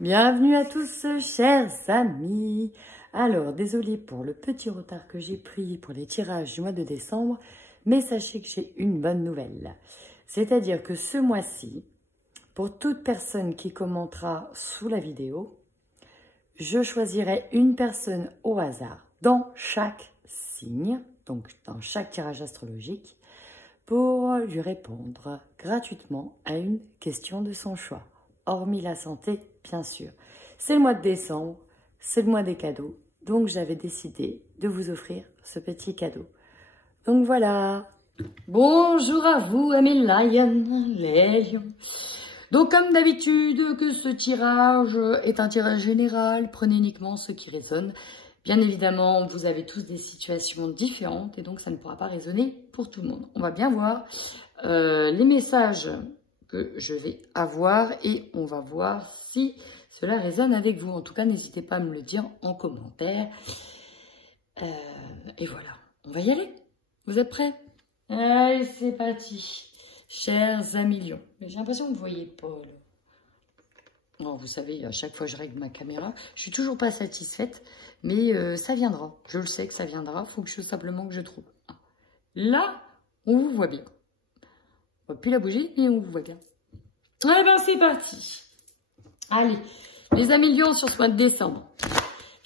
Bienvenue à tous, chers amis. Alors, désolé pour le petit retard que j'ai pris pour les tirages du mois de décembre, mais sachez que j'ai une bonne nouvelle. C'est-à-dire que ce mois-ci, pour toute personne qui commentera sous la vidéo, je choisirai une personne au hasard dans chaque signe, donc dans chaque tirage astrologique, pour lui répondre gratuitement à une question de son choix, hormis la santé, bien sûr. C'est le mois de décembre, c'est le mois des cadeaux, donc j'avais décidé de vous offrir ce petit cadeau. Donc voilà. Bonjour à vous, mes lions, les lions. Donc comme d'habitude, que ce tirage est un tirage général, prenez uniquement ce qui résonne. Bien évidemment, vous avez tous des situations différentes et donc ça ne pourra pas résonner pour tout le monde. On va bien voir les messages que je vais avoir et on va voir si cela résonne avec vous. En tout cas, n'hésitez pas à me le dire en commentaire. Et voilà, on va y aller. Vous êtes prêts? Allez, c'est parti. Chers amis lions. J'ai l'impression que vous ne voyez pas. Là. Oh, vous savez, à chaque fois que je règle ma caméra, je suis toujours pas satisfaite. Mais ça viendra. Je le sais que ça viendra. Il faut que simplement que je trouve. Là, on vous voit bien. On ne va plus la bouger, mais on vous voit bien. Eh bien, c'est parti. Allez, les amis lions sur ce mois de décembre.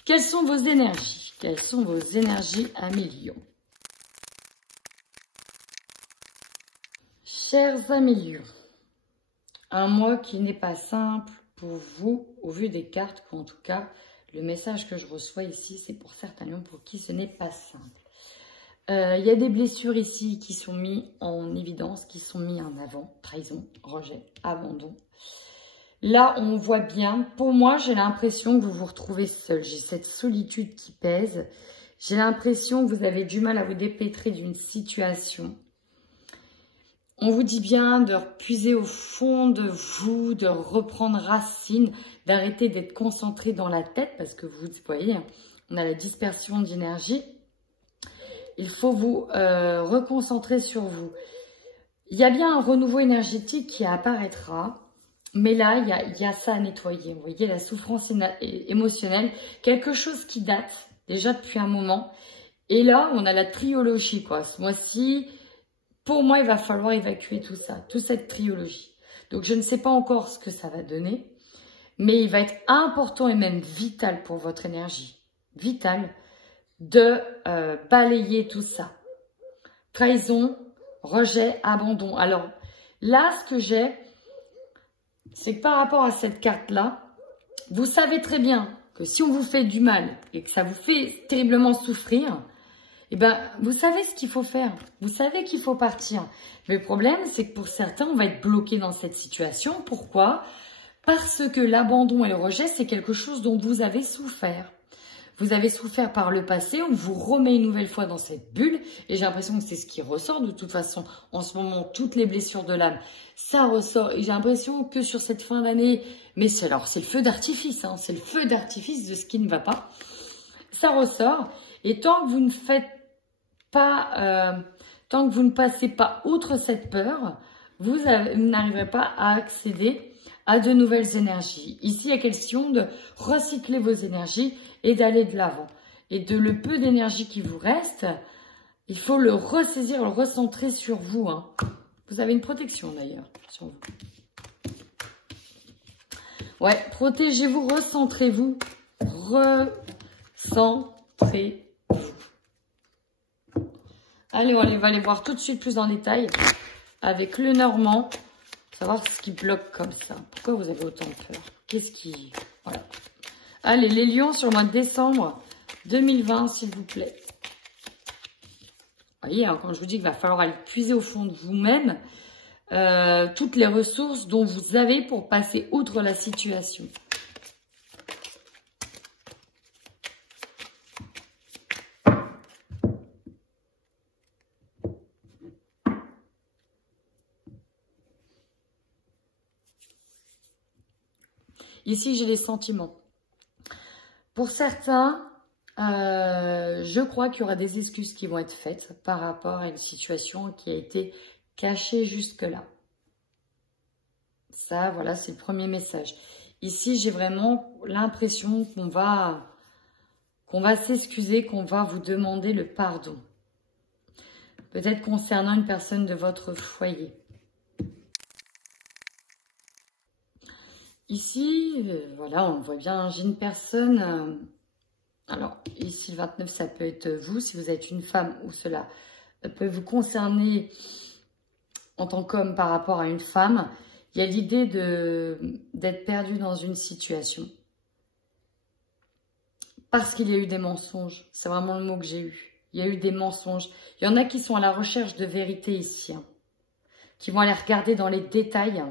Quelles sont vos énergies? Quelles sont vos énergies, amis lions? Chers amis lions, un mois qui n'est pas simple pour vous, au vu des cartes, ou en tout cas, le message que je reçois ici, c'est pour certains lions pour qui ce n'est pas simple. Il y a des blessures ici qui sont mises en évidence, qui sont mises en avant. Trahison, rejet, abandon. Là, on voit bien. Pour moi, j'ai l'impression que vous vous retrouvez seul. J'ai cette solitude qui pèse. J'ai l'impression que vous avez du mal à vous dépêtrer d'une situation. On vous dit bien de puiser au fond de vous, de reprendre racine, d'arrêter d'être concentré dans la tête parce que vous voyez, on a la dispersion d'énergie. Il faut vous reconcentrer sur vous. Il y a bien un renouveau énergétique qui apparaîtra, mais là, il y a ça à nettoyer. Vous voyez, la souffrance émotionnelle, quelque chose qui date déjà depuis un moment. Et là, on a la trilogie, quoi. Ce mois-ci, pour moi, il va falloir évacuer tout ça, toute cette trilogie. Donc, je ne sais pas encore ce que ça va donner, mais il va être important et même vital pour votre énergie, vital, de balayer tout ça. Trahison, rejet, abandon. Alors, là, ce que j'ai, c'est que par rapport à cette carte-là, vous savez très bien que si on vous fait du mal et que ça vous fait terriblement souffrir, eh ben, vous savez ce qu'il faut faire. Vous savez qu'il faut partir. Mais le problème, c'est que pour certains, on va être bloqué dans cette situation. Pourquoi? Parce que l'abandon et le rejet, c'est quelque chose dont vous avez souffert. Vous avez souffert par le passé, on vous remet une nouvelle fois dans cette bulle. Et j'ai l'impression que c'est ce qui ressort. De toute façon, en ce moment, toutes les blessures de l'âme, ça ressort. Et j'ai l'impression que sur cette fin d'année, mais c'est le feu d'artifice. Hein, c'est le feu d'artifice de ce qui ne va pas. Ça ressort. Et tant que vous ne faites pas, tant que vous ne passez pas outre cette peur, vous n'arriverez pas à accéder à de nouvelles énergies. Ici, il y a question de recycler vos énergies et d'aller de l'avant. Et de le peu d'énergie qui vous reste, il faut le ressaisir, le recentrer sur vous. Hein. Vous avez une protection d'ailleurs sur vous. Ouais, protégez-vous, recentrez-vous, recentrez-vous. Allez, on va aller voir tout de suite plus en détail avec le Normand. Savoir ce qui bloque comme ça. Pourquoi vous avez autant peur? Qu'est-ce qui... Voilà. Allez, les lions sur le mois de décembre 2020, s'il vous plaît. Vous voyez, hein, quand je vous dis qu'il va falloir aller puiser au fond de vous-même toutes les ressources dont vous avez pour passer outre la situation. Ici, j'ai les sentiments. Pour certains, je crois qu'il y aura des excuses qui vont être faites par rapport à une situation qui a été cachée jusque-là. Ça, voilà, c'est le premier message. Ici, j'ai vraiment l'impression qu'on va s'excuser, qu'on va vous demander le pardon. Peut-être concernant une personne de votre foyer. Ici, voilà, on voit bien, j'ai une personne... alors, ici, le 29, ça peut être vous, si vous êtes une femme, ou cela peut vous concerner en tant qu'homme par rapport à une femme. Il y a l'idée d'être perdu dans une situation. Parce qu'il y a eu des mensonges. C'est vraiment le mot que j'ai eu. Il y a eu des mensonges. Il y en a qui sont à la recherche de vérité ici. Hein, qui vont aller regarder dans les détails.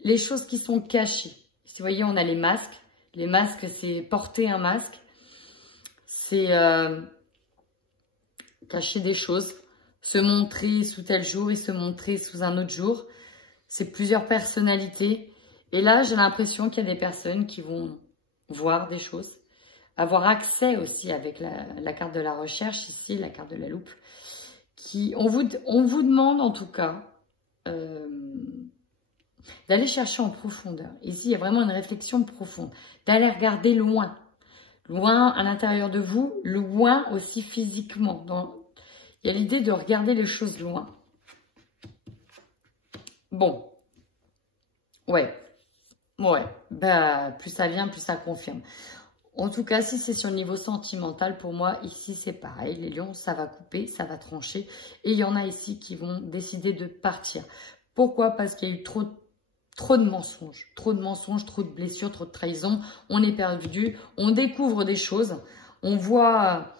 Les choses qui sont cachées. Ici, vous voyez, on a les masques. Les masques, c'est porter un masque. C'est cacher des choses. Se montrer sous tel jour et se montrer sous un autre jour. C'est plusieurs personnalités. Et là, j'ai l'impression qu'il y a des personnes qui vont voir des choses. Avoir accès aussi avec la carte de la recherche, ici, la carte de la loupe. On vous demande en tout cas d'aller chercher en profondeur. Ici, il y a vraiment une réflexion profonde. D'aller regarder loin. Loin à l'intérieur de vous, loin aussi physiquement. Il y a l'idée de regarder les choses loin. Bon. Ouais. Bah, plus ça vient, plus ça confirme. En tout cas, si c'est sur le niveau sentimental, pour moi, ici, c'est pareil. Les lions, ça va couper, ça va trancher. Et il y en a ici qui vont décider de partir. Pourquoi? Parce qu'il y a eu trop de mensonges. Trop de blessures, trop de trahisons. On est perdu. On découvre des choses. On voit...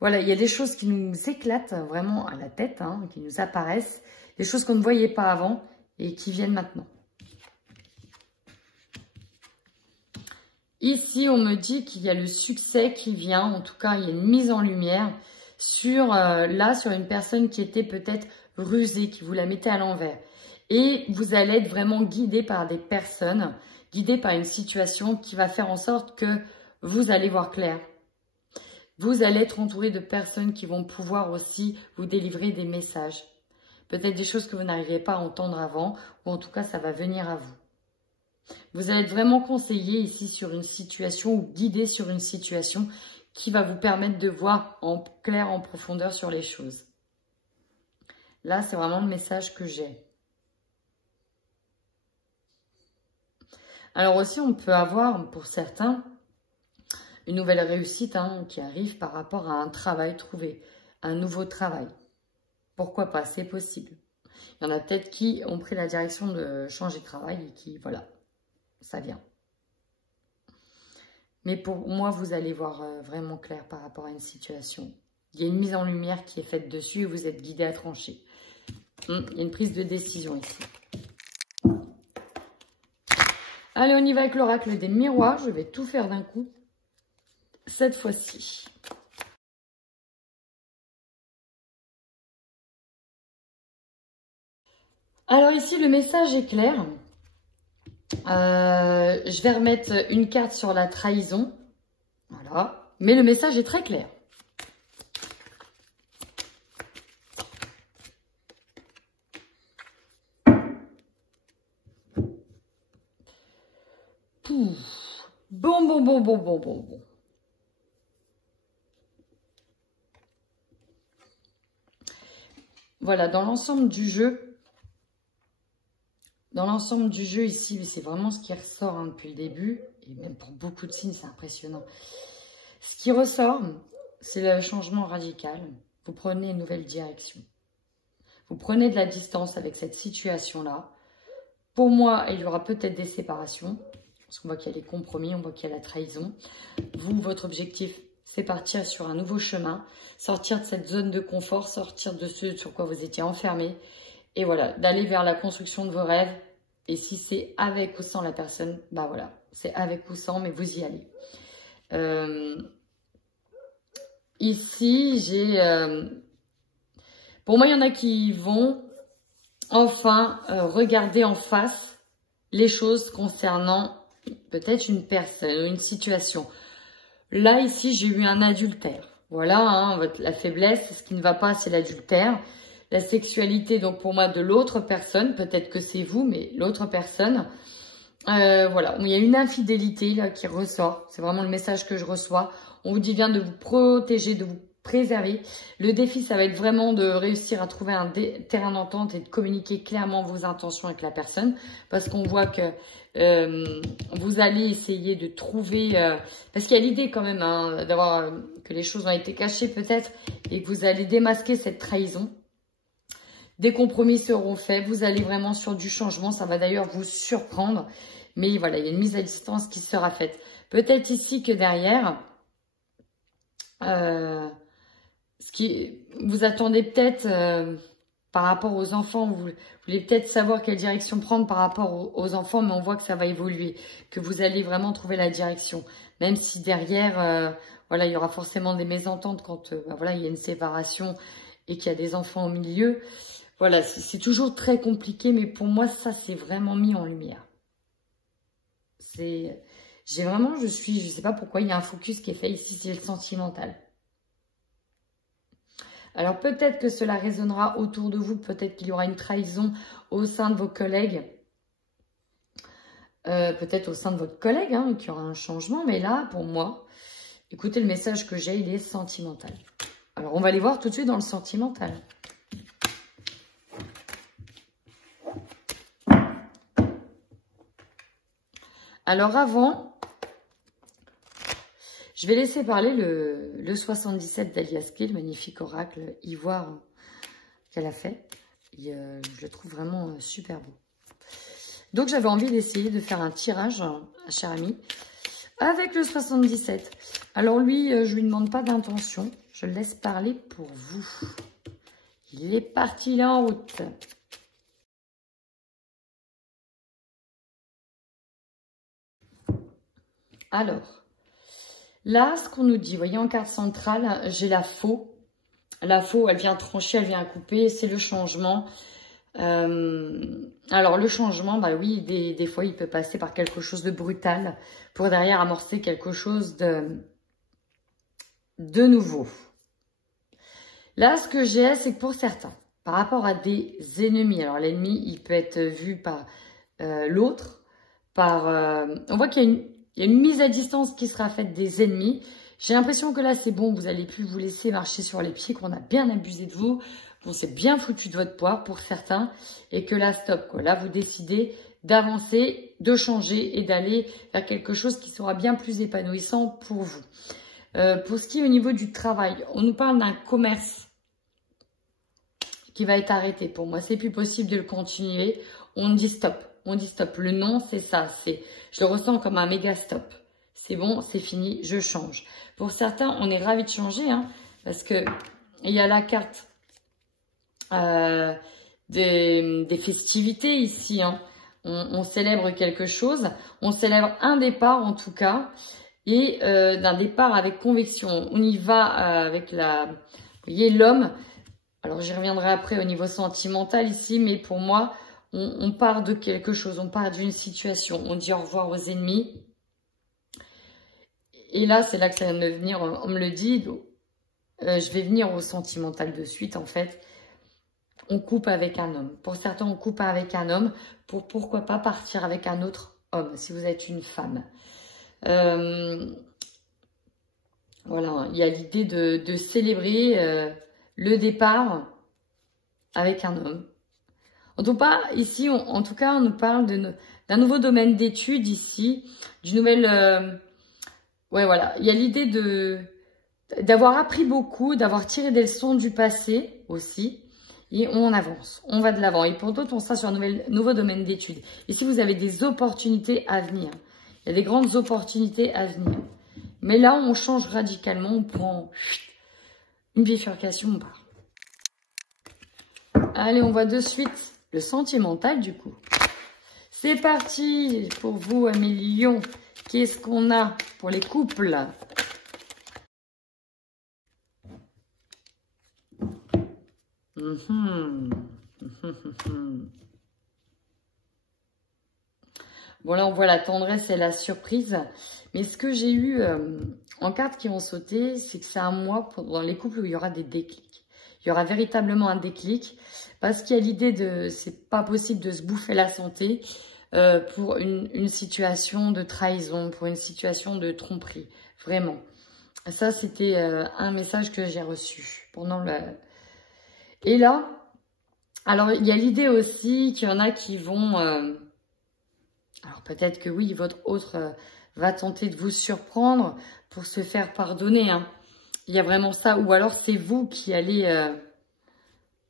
Voilà, il y a des choses qui nous éclatent vraiment à la tête, hein, qui nous apparaissent. Des choses qu'on ne voyait pas avant et qui viennent maintenant. Ici, on me dit qu'il y a le succès qui vient. En tout cas, il y a une mise en lumière sur une personne qui était peut-être rusée, qui vous la mettait à l'envers. Et vous allez être vraiment guidé par des personnes, guidé par une situation qui va faire en sorte que vous allez voir clair. Vous allez être entouré de personnes qui vont pouvoir aussi vous délivrer des messages. Peut-être des choses que vous n'arriviez pas à entendre avant, ou en tout cas, ça va venir à vous. Vous allez être vraiment conseillé ici sur une situation ou guidé sur une situation qui va vous permettre de voir en clair, en profondeur sur les choses. Là, c'est vraiment le message que j'ai. Alors aussi, on peut avoir, pour certains, une nouvelle réussite qui arrive par rapport à un travail trouvé, un nouveau travail. Pourquoi pas? C'est possible. Il y en a peut-être qui ont pris la direction de changer de travail et qui, voilà, ça vient. Mais pour moi, vous allez voir vraiment clair par rapport à une situation. Il y a une mise en lumière qui est faite dessus et vous êtes guidé à trancher. Il y a une prise de décision ici. Allez, on y va avec l'oracle des miroirs. Je vais tout faire d'un coup. Cette fois-ci. Alors ici, le message est clair. Je vais remettre une carte sur la trahison. Voilà. Mais le message est très clair. Pouf. Bon. Voilà, dans l'ensemble du jeu, ici, c'est vraiment ce qui ressort depuis le début, et même pour beaucoup de signes, c'est impressionnant. Ce qui ressort, c'est le changement radical. Vous prenez une nouvelle direction. Vous prenez de la distance avec cette situation-là. Pour moi, il y aura peut-être des séparations, parce qu'on voit qu'il y a les compromis, on voit qu'il y a la trahison. Vous, votre objectif, c'est partir sur un nouveau chemin, sortir de cette zone de confort, sortir de ce sur quoi vous étiez enfermé, et voilà, d'aller vers la construction de vos rêves. Et si c'est avec ou sans la personne, bah voilà, c'est avec ou sans, mais vous y allez. Ici, j'ai... pour moi, il y en a qui vont enfin regarder en face les choses concernant peut-être une personne ou une situation. Là, ici, j'ai eu un adultère. Voilà, la faiblesse, ce qui ne va pas, c'est l'adultère. la sexualité, donc pour moi, de l'autre personne. Peut-être que c'est vous, mais l'autre personne. Voilà, il y a une infidélité là qui ressort. C'est vraiment le message que je reçois. On vous dit bien de vous protéger, de vous préserver. Le défi, ça va être vraiment de réussir à trouver un terrain d'entente et de communiquer clairement vos intentions avec la personne. Parce qu'on voit que vous allez essayer de trouver... parce qu'il y a l'idée quand même hein, d'avoir que les choses ont été cachées peut-être et que vous allez démasquer cette trahison. Des compromis seront faits. Vous allez vraiment sur du changement. Ça va d'ailleurs vous surprendre. Mais voilà, il y a une mise à distance qui sera faite. Peut-être ici que derrière... vous attendez peut-être par rapport aux enfants, vous voulez peut-être savoir quelle direction prendre par rapport aux enfants, mais on voit que ça va évoluer, que vous allez vraiment trouver la direction. Même si derrière, voilà, il y aura forcément des mésententes quand voilà, il y a une séparation et qu'il y a des enfants au milieu. Voilà, c'est toujours très compliqué, mais pour moi, ça, c'est vraiment mis en lumière. Je sais pas pourquoi, il y a un focus qui est fait ici, c'est le sentimental. Alors peut-être que cela résonnera autour de vous, peut-être qu'il y aura une trahison au sein de vos collègues, peut-être au sein de votre collègue, hein, qu'il y aura un changement, mais là, pour moi, écoutez, le message que j'ai, il est sentimental. Alors on va aller voir tout de suite dans le sentimental. Alors avant, je vais laisser parler le 77 d'Alias Kay, le magnifique oracle ivoire qu'elle a fait. Et, je le trouve vraiment super beau. Donc j'avais envie d'essayer de faire un tirage, cher ami, avec le 77. Alors lui, je lui demande pas d'intention, je le laisse parler pour vous. Il est parti là en route. Alors, là, ce qu'on nous dit, vous voyez, en carte centrale, j'ai la faux. La faux, elle vient trancher, elle vient couper, c'est le changement. Alors, le changement, bah oui, des fois, il peut passer par quelque chose de brutal pour derrière amorcer quelque chose de nouveau. Là, ce que j'ai, c'est que pour certains, par rapport à des ennemis, alors l'ennemi, il peut être vu par l'autre, on voit qu'il y a une mise à distance qui sera faite des ennemis. J'ai l'impression que là, c'est bon, vous n'allez plus vous laisser marcher sur les pieds, qu'on a bien abusé de vous, qu'on s'est bien foutu de votre poids pour certains, et que là, stop, quoi. Là, vous décidez d'avancer, de changer et d'aller vers quelque chose qui sera bien plus épanouissant pour vous. Pour ce qui est au niveau du travail, on nous parle d'un commerce qui va être arrêté. Pour moi, c'est plus possible de le continuer. On dit stop. On dit stop. Le non, c'est ça. Je le ressens comme un méga stop. C'est bon, c'est fini, je change. Pour certains, on est ravis de changer, hein, parce que il y a la carte des festivités ici. Hein. On célèbre quelque chose. On célèbre un départ, en tout cas, et d'un départ avec conviction. On y va avec vous voyez, l'homme. Alors, j'y reviendrai après au niveau sentimental ici, mais pour moi, on part de quelque chose, on part d'une situation, on dit au revoir aux ennemis. Et là, c'est là que ça vient de me venir, on me le dit, je vais venir au sentimental de suite, en fait. On coupe avec un homme. Pour certains, on coupe avec un homme pour pourquoi pas partir avec un autre homme, si vous êtes une femme. Voilà, il y a l'idée de célébrer le départ avec un homme. En tout cas, ici, en tout cas, on nous parle d'un nouveau domaine d'études ici, d'une nouvelle... ouais, voilà, il y a l'idée d'avoir appris beaucoup, d'avoir tiré des leçons du passé aussi, et on avance, on va de l'avant. Et pour d'autres, on sera sur un nouveau domaine d'études. Ici, vous avez des opportunités à venir. Il y a des grandes opportunités à venir. Mais là, on change radicalement, on prend une bifurcation, on part. Allez, on voit de suite le sentimental du coup. C'est parti pour vous, mes lions. Qu'est-ce qu'on a pour les couples? Bon, là, on voit la tendresse et la surprise. Mais ce que j'ai eu en cartes qui ont sauté, c'est que c'est un mois dans les couples où il y aura des déclics. Il y aura véritablement un déclic parce qu'il y a l'idée de, c'est pas possible de se bouffer la santé pour une situation de trahison, pour une situation de tromperie, vraiment. Ça, c'était un message que j'ai reçu pendant le... Et là, alors il y a l'idée aussi qu'il y en a qui vont... alors peut-être que oui, votre autre va tenter de vous surprendre pour se faire pardonner, hein. Il y a vraiment ça, ou alors c'est vous qui allez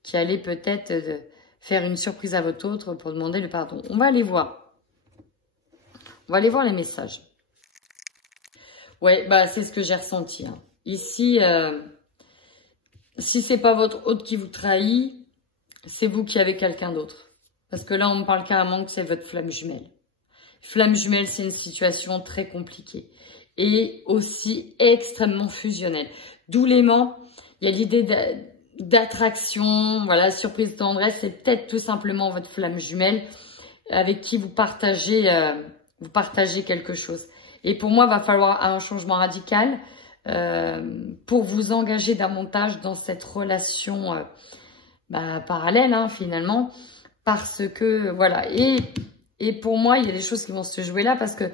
peut-être faire une surprise à votre autre pour demander le pardon. On va aller voir. On va aller voir les messages. Ouais, bah c'est ce que j'ai ressenti, hein. Ici, si c'est pas votre hôte qui vous trahit, c'est vous qui avez quelqu'un d'autre. Parce que là, on me parle carrément que c'est votre flamme jumelle. Flamme jumelle, c'est une situation très compliquée et aussi extrêmement fusionnelle. D'où l'aimant, il y a l'idée d'attraction, voilà, surprise, tendresse, c'est peut-être tout simplement votre flamme jumelle avec qui vous partagez quelque chose. Et pour moi, il va falloir un changement radical pour vous engager davantage dans cette relation parallèle, hein, finalement, parce que, voilà, et pour moi, il y a des choses qui vont se jouer là parce que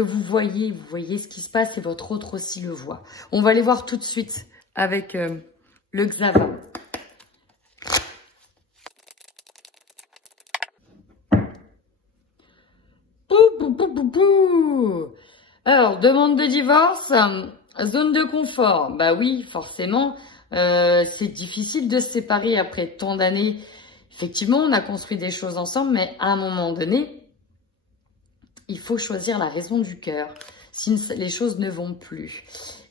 vous voyez ce qui se passe et votre autre aussi le voit. On va les voir tout de suite avec le Xava. Alors, demande de divorce, zone de confort. Bah oui, forcément, c'est difficile de se séparer après tant d'années. Effectivement, on a construit des choses ensemble, mais à un moment donné, il faut choisir la raison du cœur. Sinon, les choses ne vont plus.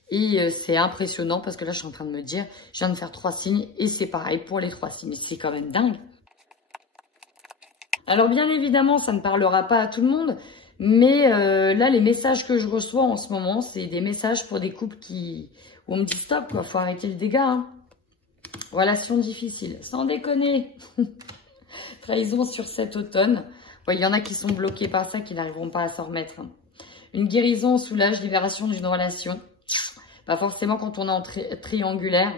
Et c'est impressionnant parce que là, je suis en train de me dire, je viens de faire 3 signes et c'est pareil pour les 3 signes. C'est quand même dingue. Alors, bien évidemment, ça ne parlera pas à tout le monde. Mais là, les messages que je reçois en ce moment, c'est des messages pour des couples où on me dit stop, quoi. Faut arrêter le dégât, hein. Relation difficile. Sans déconner. Trahison sur cet automne. Ouais, il y en a qui sont bloqués par ça, qui n'arriveront pas à s'en remettre, hein. Une guérison, soulage, libération d'une relation. Pas forcément quand on est en triangulaire.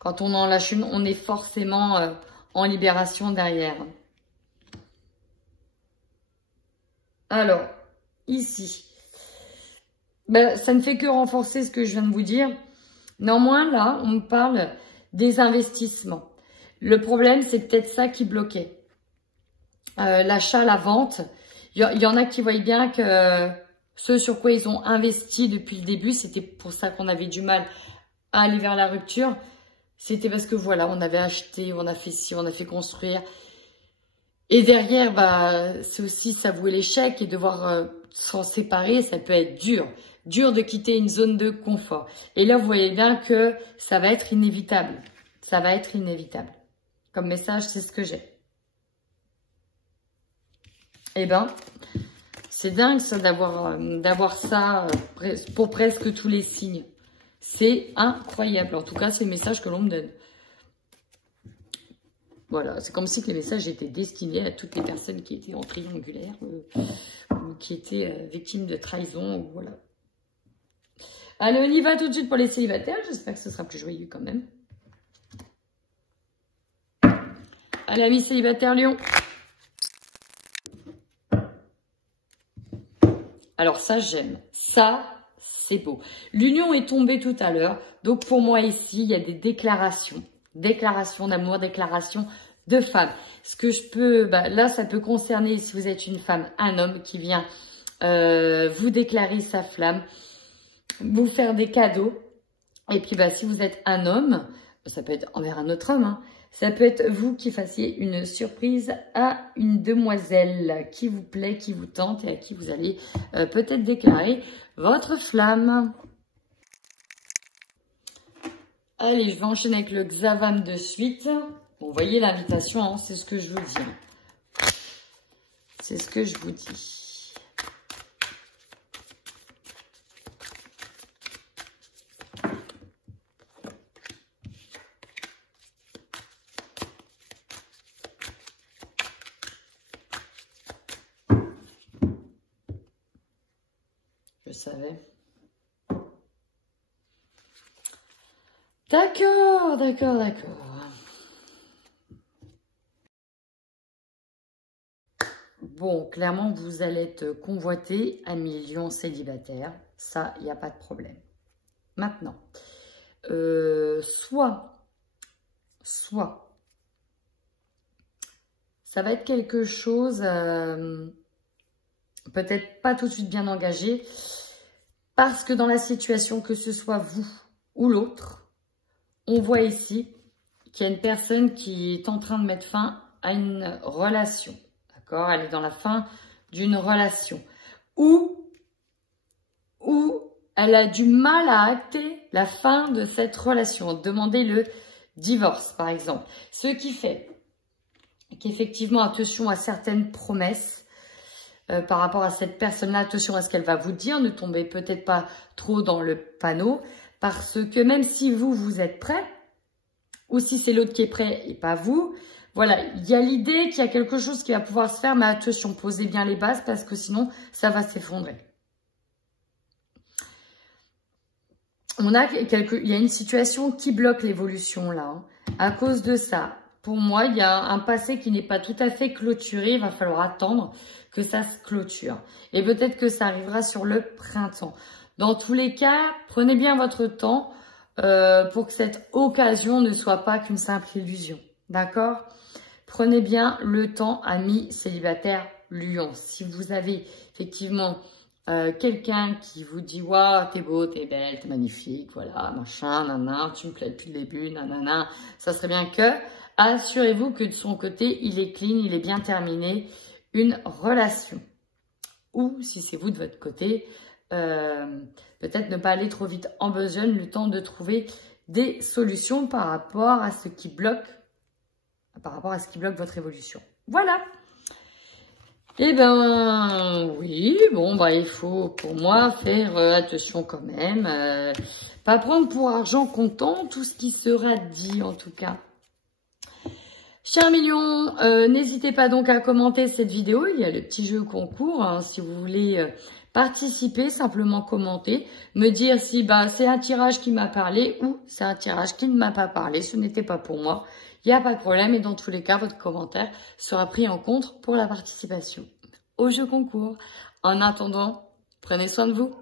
Quand on en lâche une, on est forcément en libération derrière. Alors, ici, ça ne fait que renforcer ce que je viens de vous dire. Néanmoins, là, on me parle des investissements. Le problème, c'est peut-être ça qui bloquait. L'achat, la vente. Il y en a qui voient bien que ce sur quoi ils ont investi depuis le début, c'était pour ça qu'on avait du mal à aller vers la rupture. C'était parce que voilà, on avait acheté, on a fait ci, on a fait construire. Et derrière, c'est aussi s'avouer l'échec et devoir s'en séparer, ça peut être dur. Dur de quitter une zone de confort. Et là, vous voyez bien que ça va être inévitable. Ça va être inévitable. Comme message, c'est ce que j'ai. Eh ben, c'est dingue ça d'avoir ça pour presque tous les signes. C'est incroyable. En tout cas, c'est le message que l'on me donne. Voilà, c'est comme si les messages étaient destinés à toutes les personnes qui étaient en triangulaire ou qui étaient victimes de trahison. Ou voilà. Allez, on y va tout de suite pour les célibataires. J'espère que ce sera plus joyeux quand même. Allez, amis célibataires Lion. Alors ça, j'aime. Ça, c'est beau. L'union est tombée tout à l'heure. Donc pour moi ici, il y a des déclarations. Déclaration d'amour, déclaration de femme. Ce que je peux, là, ça peut concerner, si vous êtes une femme, un homme qui vient vous déclarer sa flamme, vous faire des cadeaux. Et puis, si vous êtes un homme, ça peut être envers un autre homme, hein, ça peut être vous qui fassiez une surprise à une demoiselle qui vous plaît, qui vous tente et à qui vous allez peut-être déclarer votre flamme. Allez, je vais enchaîner avec le Xavam de suite. Bon, vous voyez l'invitation, hein, c'est ce que je vous dis. C'est ce que je vous dis. Je savais. D'accord, d'accord, d'accord. Bon, clairement, vous allez être convoité à million célibataire. Ça, il n'y a pas de problème. Maintenant, soit, ça va être quelque chose, peut-être pas tout de suite bien engagé, parce que dans la situation, que ce soit vous ou l'autre, on voit ici qu'il y a une personne qui est en train de mettre fin à une relation. D'accord? Elle est dans la fin d'une relation. Ou elle a du mal à acter la fin de cette relation. Demander le divorce, par exemple. Ce qui fait qu'effectivement, attention à certaines promesses par rapport à cette personne-là. Attention à ce qu'elle va vous dire. Ne tombez peut-être pas trop dans le panneau. Parce que même si vous êtes prêt, ou si c'est l'autre qui est prêt et pas vous, voilà, il y a l'idée qu'il y a quelque chose qui va pouvoir se faire, mais attention, posez bien les bases parce que sinon, ça va s'effondrer. Il y a une situation qui bloque l'évolution là. Hein. À cause de ça, pour moi, il y a un passé qui n'est pas tout à fait clôturé. Il va falloir attendre que ça se clôture. Et peut-être que ça arrivera sur le printemps. Dans tous les cas, prenez bien votre temps pour que cette occasion ne soit pas qu'une simple illusion. D'accord? Prenez bien le temps, amis célibataires Lion. Si vous avez effectivement quelqu'un qui vous dit « Waouh, t'es beau, t'es belle, t'es magnifique, voilà, machin, nanana, tu me plais depuis le début, nanana », ça serait bien que, assurez-vous que de son côté, il est clean, il est bien terminé, une relation. Ou, si c'est vous de votre côté, peut-être ne pas aller trop vite en besogne, le temps de trouver des solutions par rapport à ce qui bloque votre évolution. Voilà. Eh ben, oui, bon, bah, il faut, pour moi, faire attention quand même. Pas prendre pour argent comptant tout ce qui sera dit, en tout cas. Chers millions, n'hésitez pas donc à commenter cette vidéo. Il y a le petit jeu concours, hein, si vous voulez participer, simplement commenter. Me dire si c'est un tirage qui m'a parlé ou c'est un tirage qui ne m'a pas parlé. Ce n'était pas pour moi. Il n'y a pas de problème et dans tous les cas, votre commentaire sera pris en compte pour la participation au jeu concours. En attendant, prenez soin de vous.